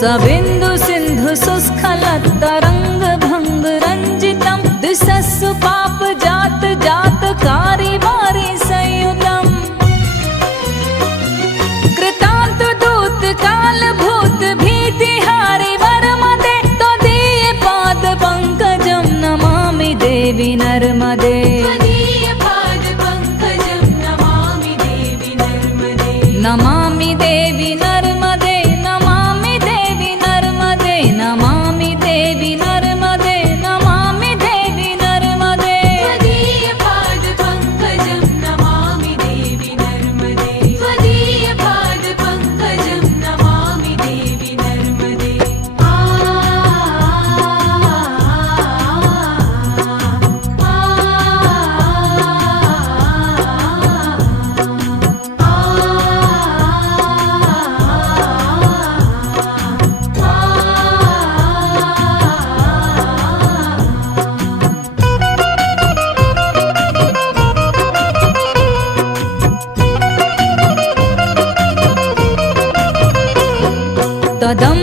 सबिन्दु सिन्धु सुस्खलत्तरङ्ग भङ्ग रञ्जितं दिशस्सु पाप जात जात कारी वारी संयुतम् कृतान्त दूत काल भूत भीतिहारि वरमदे त्वदीय पाद पंकजं नमामि देवी नर्मदे नमामि देवी नर्मदे नमामि देवी नर्मदे नमामि देवी नर्मदे नमामि देवी नर्मदे त्वदीय पाद पंकजं नमामि देवी नर्मदे त्वदीय पाद पंकजं नमामि देवी नर्मदे तदं